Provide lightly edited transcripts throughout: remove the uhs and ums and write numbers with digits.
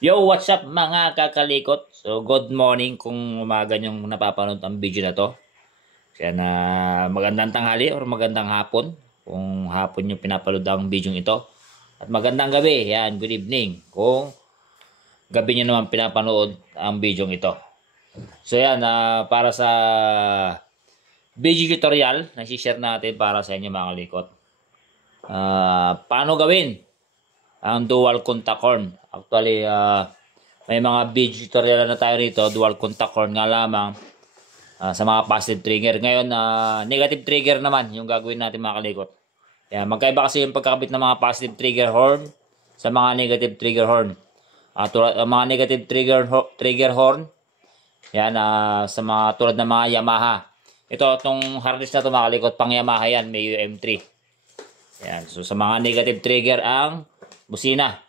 Yo, what's up mga kakalikot? So, good morning kung umaga niyong napapanood ang video na to. Kaya na magandang tanghali or magandang hapon kung hapon yung pinapanood ang video ito. At magandang gabi, yan, good evening kung gabi niyo naman pinapanood ang video ito. So yan, para sa video tutorial na share natin para sa inyo mga kalikot. Paano gawin ang dual contact horn? Actually, may mga video tutorial na tayo rito, dual contact horn nga lamang sa mga positive trigger. Ngayon, negative trigger naman yung gagawin natin mga kalikot. Yan, magkaiba kasi yung pagkakabit ng mga positive trigger horn sa mga negative trigger horn. Mga negative trigger horn, yan, sa mga tulad ng mga Yamaha. Itong harness na ito mga kalikot, pang Yamaha yan, may UM3. Yan, so sa mga negative trigger ang busina.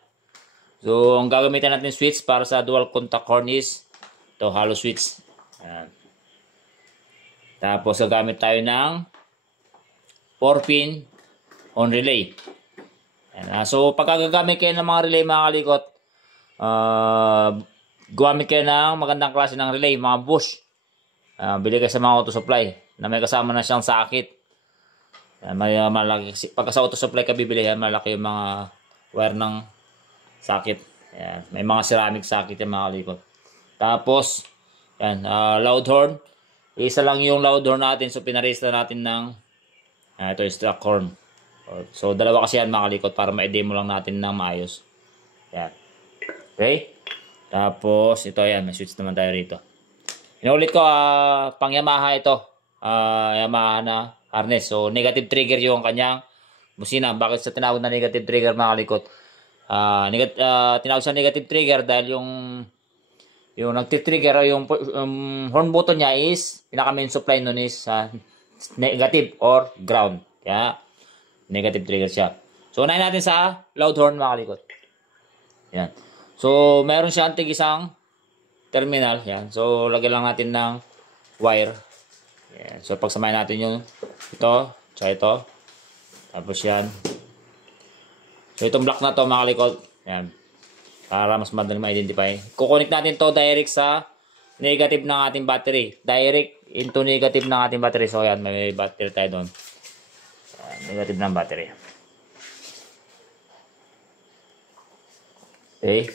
So, ang gagamitan natin switch para sa dual contact horn is ito, hollow switch. Ayan. Tapos, gagamit tayo ng 4-pin on relay. Ayan. So, pagka gagamit kayo ng mga relay mga kalikot, gumamit kayo ng magandang klase ng relay, mga Bosch. Bili kayo sa mga auto supply na may kasama na siyang sakit. Malaki, pagka sa auto supply ka bibili, malaki yung mga wire ng sakit. Ayan. May mga ceramic sakit yung mga kalikot. Tapos, yan, loud horn. Isa lang yung loud horn natin. So, pinaresta natin ng ito yung stock horn. So, dalawa kasi yan mga kalikot para ma-demo lang natin ng maayos. Yan. Okay? Tapos, ito yan. May switch naman tayo rito. Inulit ko, pang Yamaha ito. Yamaha na harness. So, negative trigger yung kanyang busina. Bakit sa tinawag na negative trigger mga kalikot? Tinawag sa negative trigger dahil yung nagtitrigger yung horn button niya is pinaka main supply nun is negative or ground. Kaya negative trigger siya. So unahin natin sa loud horn mga kalikot. Yan. So meron siya antig isang terminal. Yan. So lagyan lang natin ng wire. Yan. So pagsamahin natin yung ito, tsaka ito. Tapos yan. So itong block na to mga kalikot, yan, para mas madaling ma-identify. Kukunik natin to direct sa negative ng ating battery. Direct into negative ng ating battery. So yan, may battery tayo doon. Negative ng battery. Okay.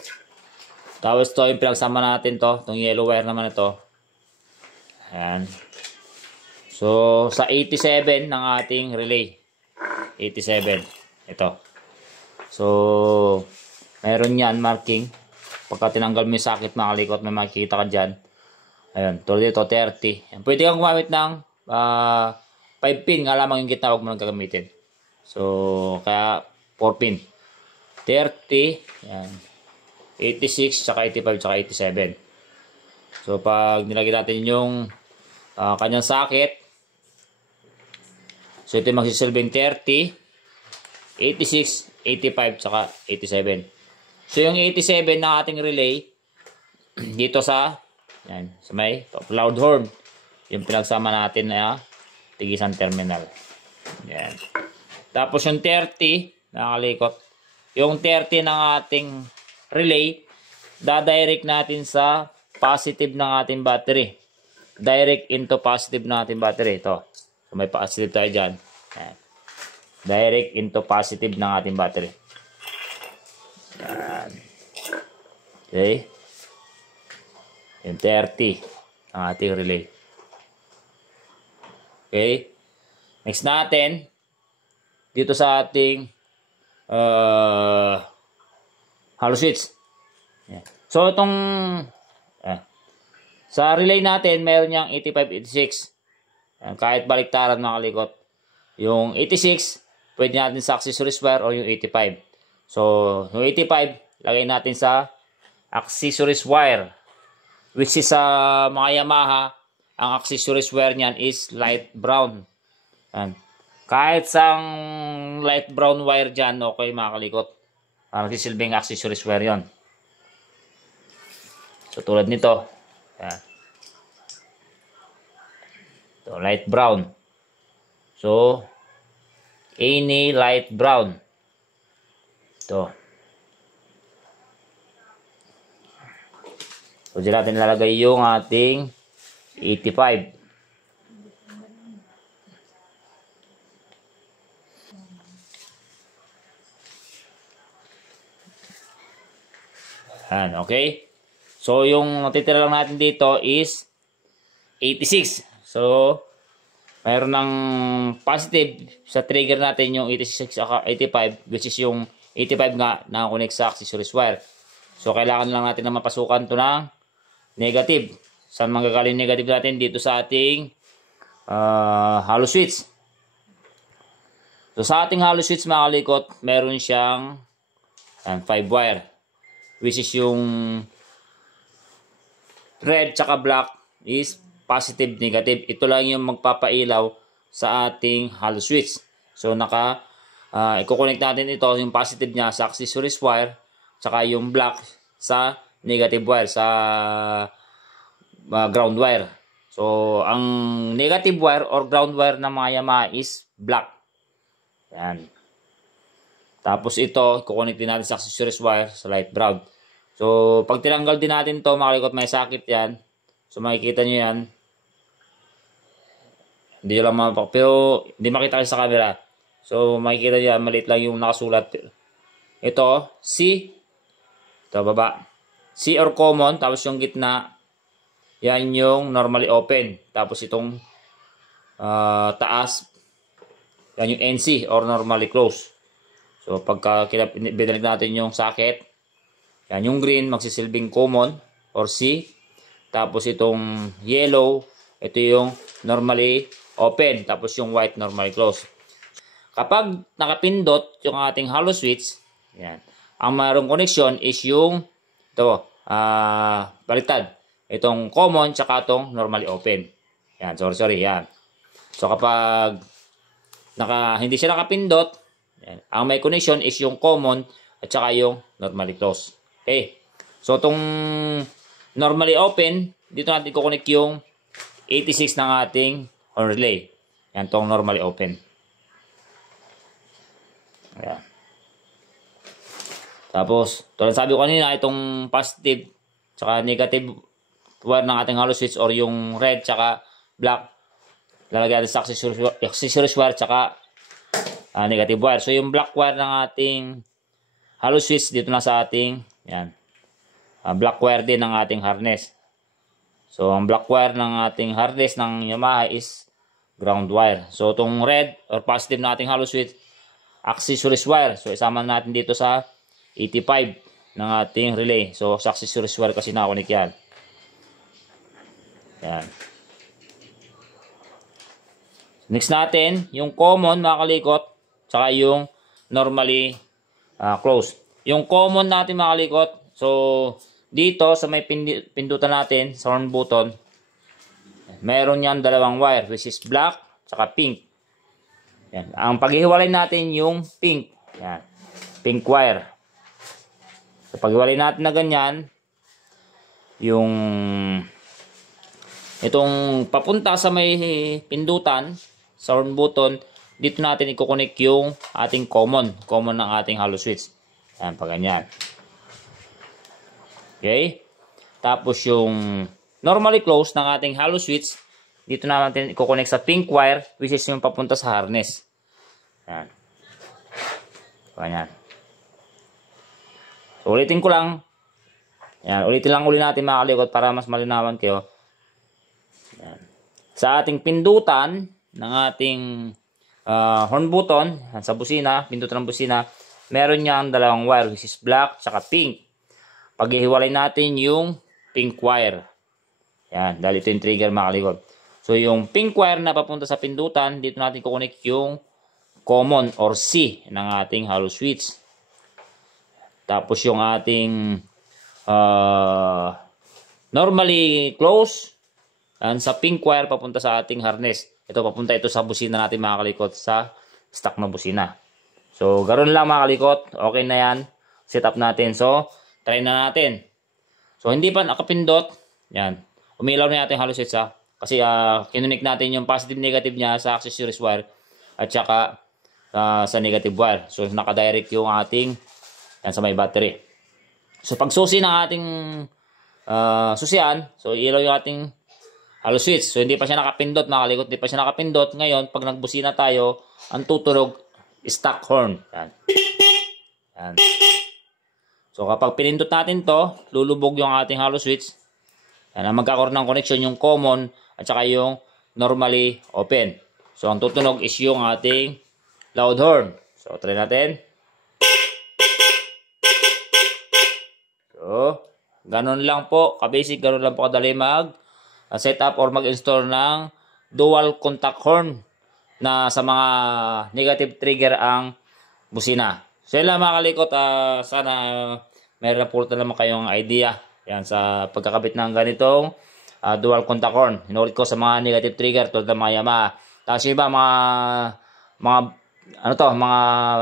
Tapos to yung pinagsama natin to. Itong yellow wire naman ito. Ayan. So sa 87 ng ating relay. 87. Ito. So, meron yan marking. Pagka tinanggal mo yung sakit mga kalikot, may makikita ka dyan. Ayun, tulad dito, 30. Yan. Pwede kang gumamit ng 5-pin. Nga lamang yung gitna, huwag mo nang gagamitin. So, kaya 4-pin. 30, yan. 86, tsaka 85, tsaka 87. So, pag nilagay natin yung kanyang sakit, so ito yung magsisilbing 30, 86, 85, tsaka 87. So, yung 87 na ating relay, dito sa, yan, sa may loud horn, yung pinagsama natin na tigisang terminal. Yan. Tapos yung 30, nakalikot, yung 30 ng ating relay, dadirect natin sa positive ng ating battery. Direct into positive ng ating battery. Ito. So, may positive tayo dyan. Yan. Direct into positive ng ating battery. Yan. Okay. Yung 30 ang ating relay. Okay. Next natin, dito sa ating hollow switch. Yan. So, itong sa relay natin, mayroon niyang 85, 86. Yan. Kahit baliktaran mga kalikot. Yung 86, pwede natin sa accessories wire o yung 85. So, yung 85, lagay natin sa accessories wire. Which is sa mga Yamaha, ang accessories wire niyan is light brown. Yan. Kahit sang light brown wire dyan, okay mga kalikot. Nagsisilbing accessories wire yon. So, tulad nito. Yan. Ito, light brown. So, any light brown. Ito. So, dyan natin lalagay yung ating 85. Yan, okay? So, yung natitira lang natin dito is 86. So, mayroon ng positive sa trigger natin yung 86 at 85, which is yung 85 nga nakakonect sa accessories wire. So, kailangan lang natin na mapasukan to ng negative. Saan manggagaling negative natin? Dito sa ating hollow switch. So, sa ating hollow switch mga kalikot, meron siyang 5 wire. Which is yung red tsaka black is positive, negative. Ito lang yung magpapailaw sa ating hollow switch. So, i-connect natin ito, yung positive niya sa accessories wire, tsaka yung black sa negative wire, sa ground wire. So, ang negative wire or ground wire ng mga Yamaha is black. Yan. Tapos ito, i-connect din natin sa accessories wire sa light brown. So, pag tinanggal din natin to, mga kalikot, may sakit yan. So, makikita nyo yan. Hindi nyo lang mapak. Pero, hindi makita kasi sa camera. So, makikita nyo yan. Maliit lang yung nakasulat. Ito, C. Ito, baba. C or common. Tapos yung gitna. Yan yung normally open. Tapos itong taas. Yan yung NC or normally closed. So, pagka binalik natin yung socket, yan yung green, magsisilbing common or C. Tapos itong yellow, ito yung normally open. Tapos yung white, normally closed. Kapag nakapindot yung ating hollow switch, yan, ang mayroong connection is yung ito, baliktad. Itong common, tsaka itong normally open. Yan, sorry, yan. So, kapag hindi siya nakapindot, yan, ang may connection is yung common at saka yung normally closed. Okay. So, itong normally open, dito natin kukunik yung 86 ng ating relay. Yan, itong normally open. Ayan. Tapos, tulad sabi ko kanina, itong positive tsaka negative wire ng ating hollow switch or yung red tsaka black, lalagyan natin sa accessories wire tsaka negative wire. So, yung black wire ng ating hollow switch dito na sa ating yan. Black wire din ng ating harness. So, ang black wire ng ating harness ng Yamaha is ground wire. So, itong red or positive na ating hollow switch, accessories wire. So, isama natin dito sa 85 ng ating relay. So, sa accessories wire kasi nakakunik yan. Yan. Next natin, yung common mga kalikot, tsaka yung normally closed. Yung common natin mga kalikot, so dito sa may pindutan natin sa horn button, meron yan dalawang wire which is black tsaka pink. Yan. Ang paghihiwalay natin yung pink. Yan. Pink wire. So paghiwalay natin na ganyan, yung itong papunta sa may pindutan sa horn button, dito natin i-connect yung ating common ng ating hollow switch. Yan, pa ganyan. Okay? Tapos yung normally closed ng ating hollow switch, dito natin i-connect sa pink wire, which is yung papunta sa harness. Yan. Pa ganyan. So, ulitin ko lang. Yan, ulitin lang natin mga kalikot para mas malinawan kayo. Yan. Sa ating pindutan ng ating horn button, sa busina, pindutan ng busina, meron niyang dalawang wire, which is black tsaka pink. Paghihiwalay natin yung pink wire. Yan, dahil ito yung trigger mga kalikot. So, yung pink wire na papunta sa pindutan, dito natin kukunik yung common or C ng ating hollow switch. Tapos yung ating normally close, and sa pink wire papunta sa ating harness. Ito, papunta ito sa busina natin mga kalikot, sa stock na busina. So, ganoon lang mga kalikot. Okay na yan. Set up natin. So, try na natin. So, hindi pa nakapindot. Yan. Umilaw na natin hollow switch ha. Kasi kinunik natin yung positive negative niya sa accessories wire at saka sa negative wire. So, nakadirect yung ating yan, sa may battery. So, pag susi ng ating susian. So, ilaw yung ating hollow switch. So, hindi pa siya nakapindot, mga kalikot. Hindi pa siya nakapindot. Ngayon, pag nagbusina tayo, ang tutunog, stock horn. Yan. Yan. So, kapag pinindot natin to, lulubog yung ating hollow switch. Yan, magkakaroon ng connection yung common at saka yung normally open. So, ang tutunog is yung ating loud horn. So, try natin. So, ganun lang po, kabasic, ganun lang po kadali mag-set up or mag-install ng dual contact horn na sa mga negative trigger ang busina. So, yun lang mga kalikot, sana may report na naman kayong idea yan sa pagkakabit ng ganitong dual contact horn. Inulit ko sa mga negative trigger tulad ng mga Yamaha. Tapos yung iba, mga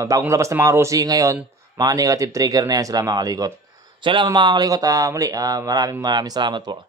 bagong labas na mga Rossi ngayon, mga negative trigger na yan sila mga kalikot. So, yun lang mga kalikot, muli, maraming salamat po.